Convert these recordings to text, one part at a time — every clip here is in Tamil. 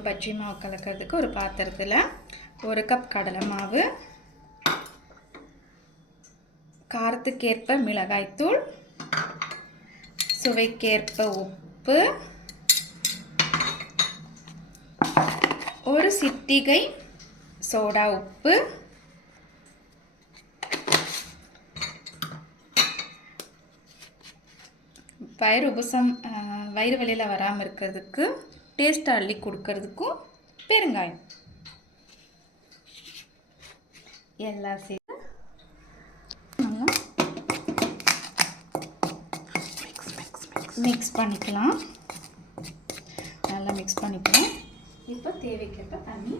பஜ்ஜி மாவு கலக்கிறதுக்கு ஒரு பாத்திரத்தில் ஒரு கப் கடலை மாவு காரத்துக்கேற்ப மிளகாய்த்தூள் சுவைக்கேற்ப உப்பு ஒரு சிட்டிகை சோடா உப்பு வயிறு உபசம் வயிறு வலியில் வராமல் இருக்கிறதுக்கு டேஸ்ட் அள்ளி கொடுக்கறதுக்கும் பெருங்காயம். எல்லாம் சேர்த்து நல்லா மிக்ஸ் பண்ணிக்கலாம். நல்லா மிக்ஸ் பண்ணிக்கலாம். இப்போ தேவைக்கேற்ப தண்ணி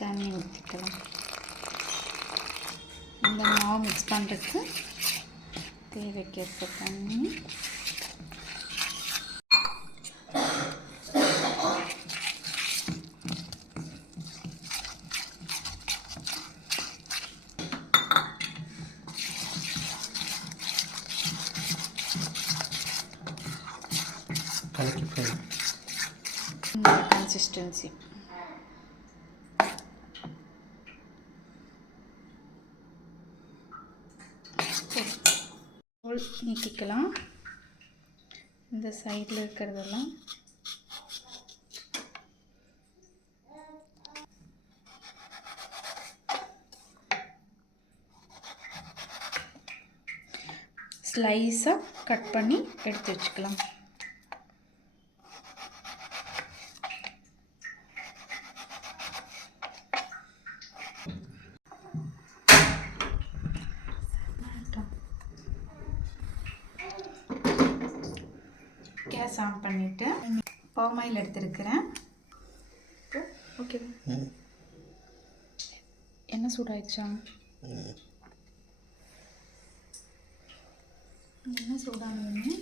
தண்ணி ஊற்றிக்கலாம் இந்த மாவு மிக்ஸ் பண்ணுறதுக்கு தேவைக்கேற்ப தண்ணி கலக்கி போய். கன்சிஸ்டன்சி தோல் நீக்கிக்கலாம் இந்த சைடில் இருக்கிறதெல்லாம். ஸ்லைஸாக கட் பண்ணி எடுத்து வச்சுக்கலாம். கேஸ் ஆன் பண்ணிவிட்டு பாமாயில் எடுத்துருக்கிறேன். ஓகே என்ன சூடாயிடுச்சா? என்ன சூடானதுன்னு?